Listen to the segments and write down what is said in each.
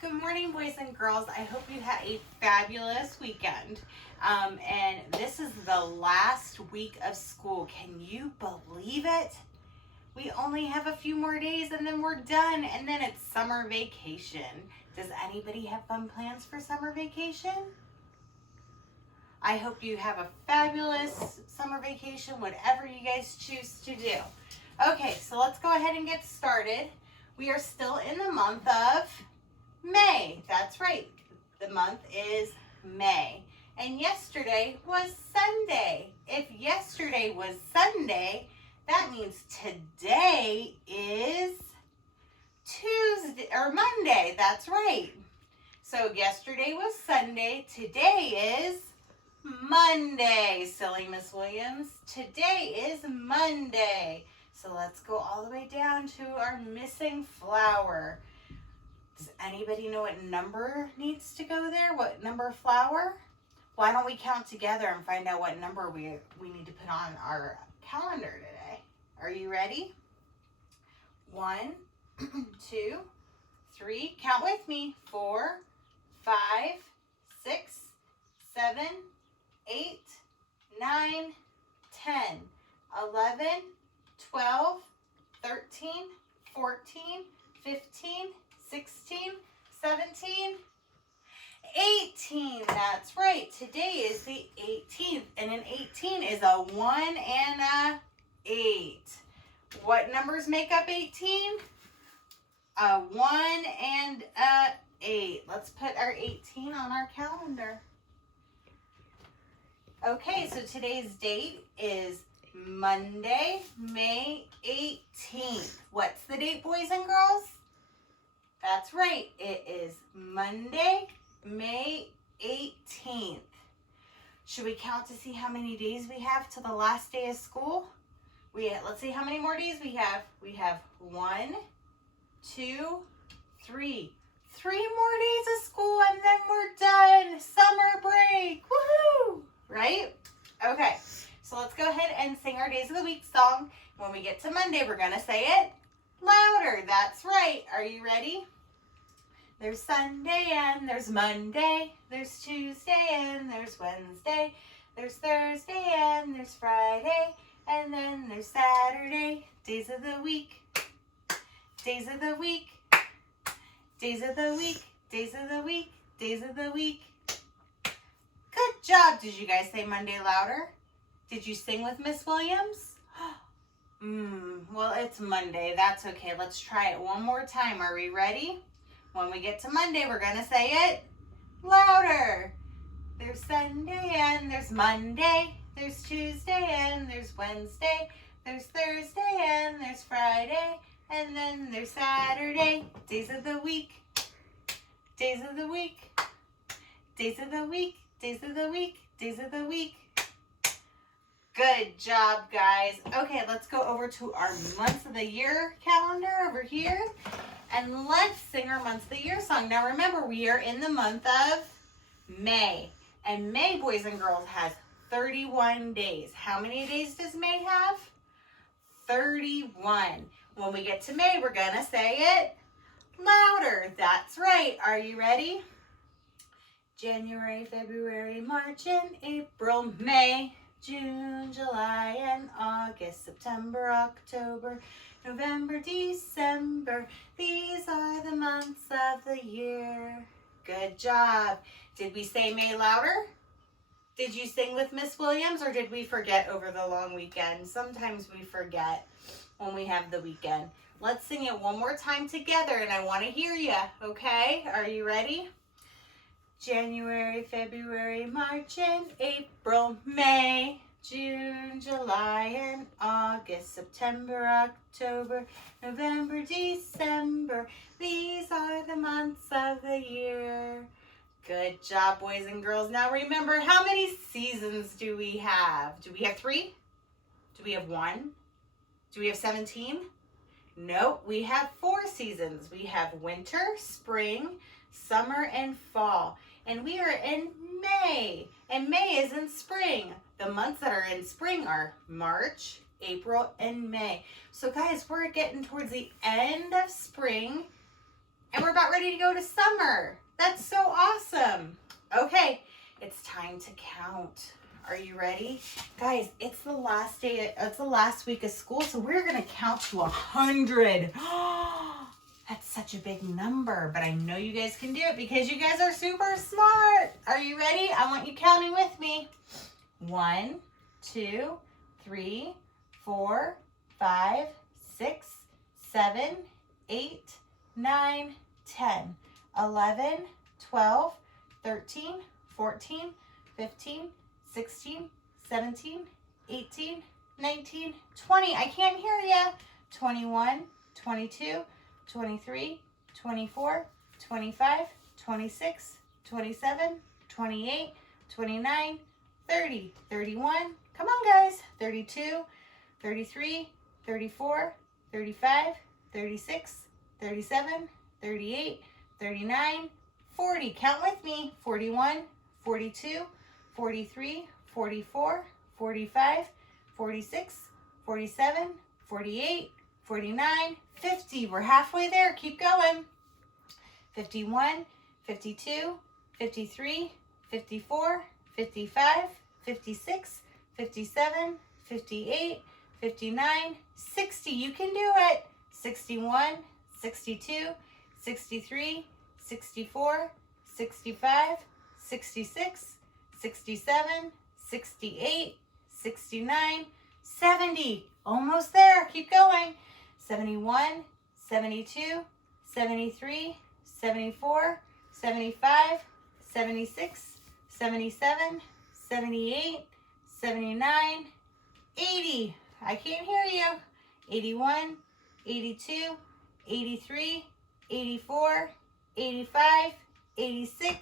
Good morning, boys and girls. I hope you had a fabulous weekend. And this is the last week of school. Can you believe it? We only have a few more days and then we're done. And then it's summer vacation. Does anybody have fun plans for summer vacation? I hope you have a fabulous summer vacation, whatever you guys choose to do. Okay, so let's go ahead and get started. We are still in the month of May. That's right. The month is May. And yesterday was Sunday. If yesterday was Sunday, that means today is Tuesday or Monday. That's right. So yesterday was Sunday. Today is Monday. Silly Miss Williams. Today is Monday. So let's go all the way down to our missing flower. Does anybody know what number needs to go there? What number flower? Why don't we count together and find out what number we need to put on our calendar today? Are you ready? 1, 2, 3. Count with me. 4, 5, 6, 7, 8, 9, 10, 11, 12, 13, 14, 15, 16, 17, 18. That's right. Today is the 18th. And an 18 is a 1 and a 8. What numbers make up 18? A 1 and a 8. Let's put our 18 on our calendar. Okay, so today's date is Monday, May 18th. What's the date, boys and girls? That's right. It is Monday, May 18th. Should we count to see how many days we have to the last day of school? Let's see how many more days we have. We have 1, 2, 3. 3 more days of school and then we're done. Summer break. Woohoo! Right? Okay. So let's go ahead and sing our Days of the Week song. When we get to Monday, we're going to say it louder. That's right. Are you ready? There's Sunday and there's Monday. There's Tuesday and there's Wednesday. There's Thursday and there's Friday. And then there's Saturday. Days of the week. Days of the week. Days of the week. Days of the week. Days of the week. Good job. Did you guys say Monday louder? Did you sing with Miss Williams? Well, it's Monday. That's okay. Let's try it one more time. Are we ready? When we get to Monday, we're going to say it louder. There's Sunday and there's Monday. There's Tuesday and there's Wednesday. There's Thursday and there's Friday. And then there's Saturday. Days of the week. Days of the week. Days of the week. Days of the week. Days of the week. Good job, guys. Okay, let's go over to our months of the year calendar over here. And let's sing our months of the year song. Now remember, we are in the month of May. And May, boys and girls, has 31 days. How many days does May have? 31. When we get to May, we're going to say it louder. That's right. Are you ready? January, February, March, and April, May, June, July, and August, September, October, November, December. These are the months of the year. Good job. Did we say May louder? Did you sing with Miss Williams or did we forget over the long weekend? Sometimes we forget when we have the weekend. Let's sing it one more time together and I want to hear you, okay? Are you ready? January, February, March, and April, May, June, July, and August, September, October, November, December. These are the months of the year. Good job, boys and girls. Now remember, how many seasons do we have? Do we have 3? Do we have 1? Do we have 17? Nope, we have 4 seasons. We have winter, spring, summer, and fall. And we are in May. And May is in spring. The months that are in spring are March, April, and May. So guys, we're getting towards the end of spring And we're about ready to go to summer. That's so awesome. Okay, it's time to count. Are you ready? Guys, it's the last day, it's the last week of school, so we're gonna count to 100. That's such a big number, but I know you guys can do it because you guys are super smart. Are you ready? I want you counting with me. 1, 2, 3, 4, 5, 6, 7, 8, 9, 10, 11, 12, 13, 14, 15, 16, 17, 18, 19, 20. I can't hear ya. 21, 22, 23, 24, 25, 26, 27, 28, 29, 30, 31. Come on, guys. 32, 33, 34, 35, 36, 37, 38, 39, 40. Count with me. 41, 42, 43, 44, 45, 46, 47, 48, 49, 50. We're halfway there. Keep going. 51, 52, 53, 54, 55, 56, 57, 58, 59, 60. You can do it. 61, 62, 63, 64, 65, 66, 67, 68, 69, 70. Almost there. Keep going. 71, 72, 73, 74, 75, 76, 77, 78, 79, 80. I can't hear you. 81, 82, 83, 84, 85, 86,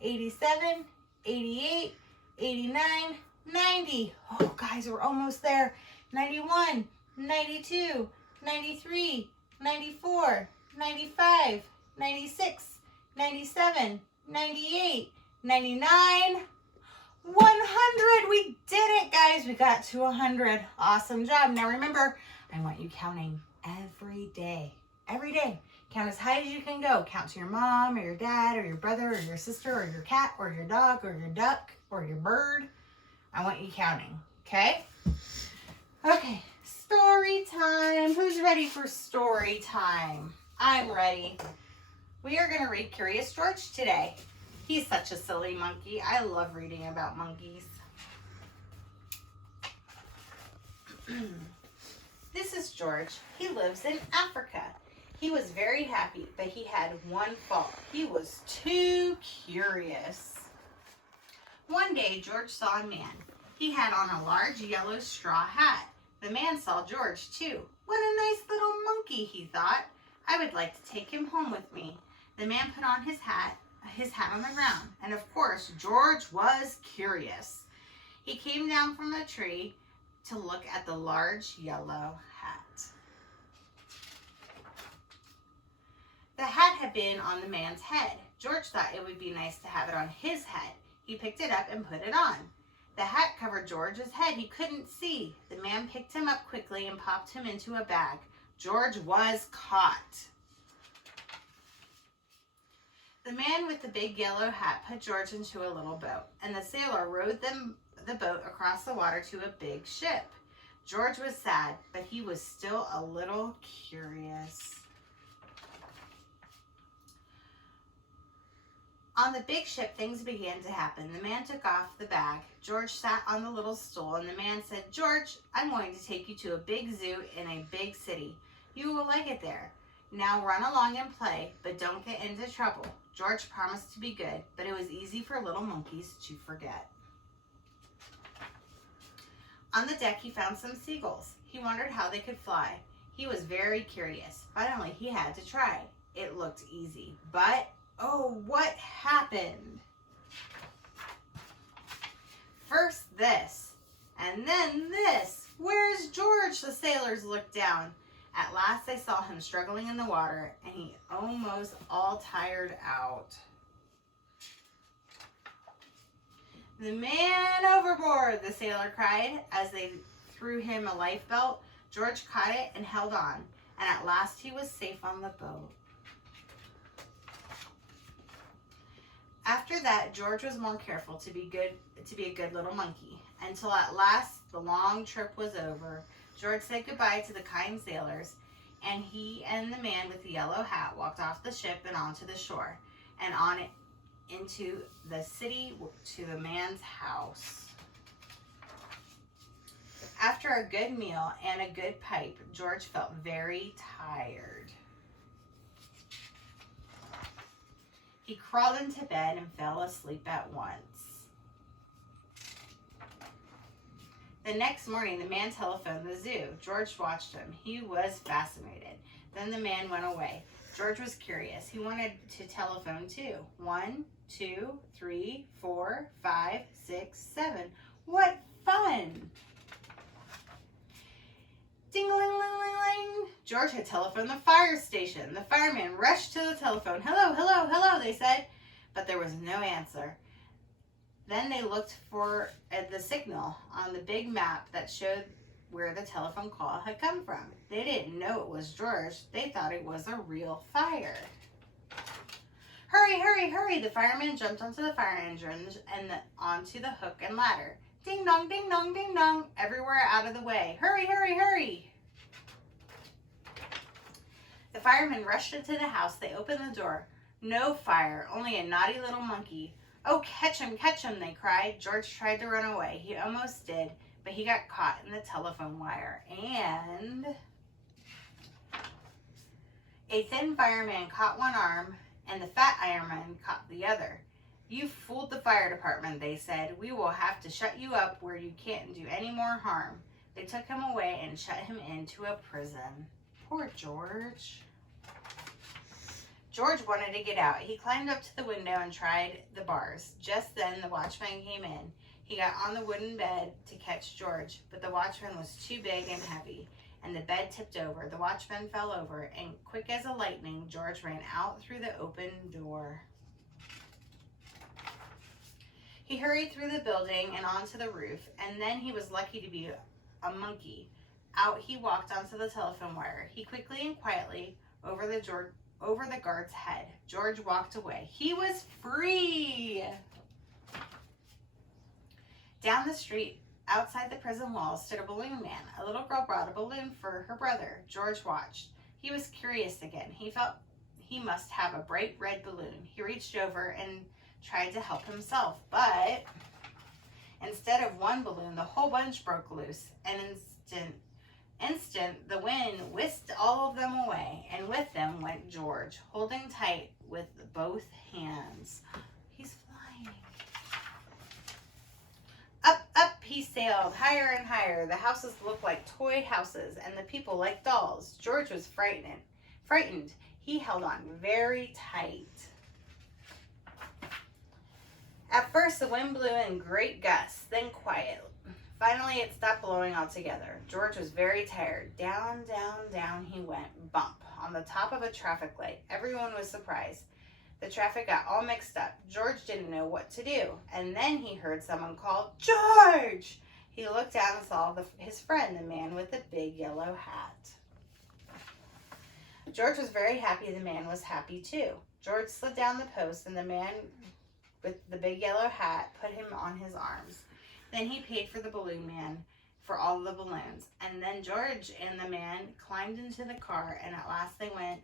87, 88, 89, 90. Oh, guys, we're almost there. 91, 92, 93, 94, 95, 96, 97, 98, 99, 100. We did it, guys. We got to 100. Awesome job. Now remember, I want you counting every day. Every day. Count as high as you can go. Count to your mom or your dad or your brother or your sister or your cat or your dog or your duck or your bird. I want you counting, okay? Okay, story time. Who's ready for story time? I'm ready. We are going to read Curious George today. He's such a silly monkey. I love reading about monkeys. This is George. He lives in Africa. He was very happy, but he had one fault. He was too curious. One day, George saw a man. He had on a large yellow straw hat. The man saw George, too. What a nice little monkey, he thought. I would like to take him home with me. The man put on his hat on the ground, and of course, George was curious. He came down from the tree to look at the large yellow hat. The hat had been on the man's head. George thought it would be nice to have it on his head. He picked it up and put it on. The hat covered George's head. He couldn't see. The man picked him up quickly and popped him into a bag. George was caught. The man with the big yellow hat put George into a little boat, and the sailor rowed the boat across the water to a big ship. George was sad, but he was still a little curious. On the big ship, things began to happen. The man took off the bag. George sat on the little stool, and the man said, George, I'm going to take you to a big zoo in a big city. You will like it there. Now run along and play, but don't get into trouble. George promised to be good, but it was easy for little monkeys to forget. On the deck, he found some seagulls. He wondered how they could fly. He was very curious. Finally, he had to try. It looked easy, but oh, what happened? First this, and then this. Where's George? The sailors looked down. At last they saw him struggling in the water, and he almost all tired out. The man overboard, the sailor cried as they threw him a life belt. George caught it and held on, and at last he was safe on the boat. After that, George was more careful to be a good little monkey, until at last the long trip was over. George said goodbye to the kind sailors, and he and the man with the yellow hat walked off the ship and onto the shore, and on into the city to the man's house. After a good meal and a good pipe, George felt very tired. He crawled into bed and fell asleep at once. The next morning, the man telephoned the zoo. George watched him. He was fascinated. Then the man went away. George was curious. He wanted to telephone too. 1, 2, 3, 4, 5, 6, 7. What fun! Ding-a-ling-ling-ling-ling. George had telephoned the fire station. The firemen rushed to the telephone. Hello, hello, hello, they said. But there was no answer. Then they looked for the signal on the big map that showed where the telephone call had come from. They didn't know it was George. They thought it was a real fire. Hurry, hurry, hurry. The firemen jumped onto the fire engines and onto the hook and ladder. Ding dong, ding dong, ding dong. Everywhere out of the way. Hurry, hurry, hurry. The firemen rushed into the house. They opened the door. No fire, only a naughty little monkey. Oh, catch him, they cried. George tried to run away. He almost did, but he got caught in the telephone wire. And a thin fireman caught one arm, and the fat fireman caught the other. You fooled the fire department, they said. We will have to shut you up where you can't do any more harm. They took him away and shut him into a prison. Poor George. George wanted to get out. He climbed up to the window and tried the bars. Just then, the watchman came in. He got on the wooden bed to catch George, but the watchman was too big and heavy, and the bed tipped over. The watchman fell over, and quick as a lightning, George ran out through the open door. He hurried through the building and onto the roof, and then he was lucky to be a monkey. Out he walked onto the telephone wire. He quickly and quietly over the guard's head. George walked away. He was free! Down the street, outside the prison walls, stood a balloon man. A little girl brought a balloon for her brother. George watched. He was curious again. He felt he must have a bright red balloon. He reached over and tried to help himself, but instead of one balloon, the whole bunch broke loose. An instant, the wind whisked all of them away, and with them went George, holding tight with both hands. He's flying. Up, up he sailed, higher and higher. The houses looked like toy houses, and the people like dolls. George was frightened. He held on very tight. At first, the wind blew in great gusts, then quiet. Finally, it stopped blowing altogether. George was very tired. Down, down, down he went, bump, on the top of a traffic light. Everyone was surprised. The traffic got all mixed up. George didn't know what to do. And then he heard someone call, George! He looked down and saw his friend, the man with the big yellow hat. George was very happy. The man was happy too. George slid down the post, and the man with the big yellow hat put him on his arms. Then he paid for the balloon man for all the balloons. And then George and the man climbed into the car, and at last they went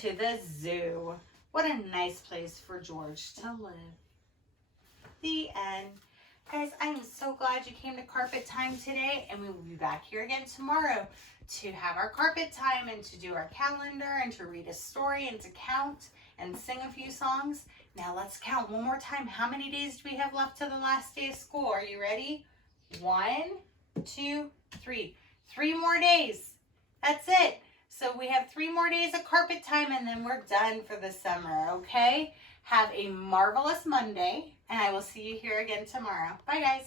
to the zoo. What a nice place for George to live. The end. Guys, I am so glad you came to Carpet Time today, and we will be back here again tomorrow to have our carpet time and to do our calendar and to read a story and to count and sing a few songs. Now let's count one more time. How many days do we have left to the last day of school? Are you ready? 1, 2, 3. 3 more days. That's it. So we have 3 more days of carpet time, and then we're done for the summer, okay? Have a marvelous Monday, and I will see you here again tomorrow. Bye, guys.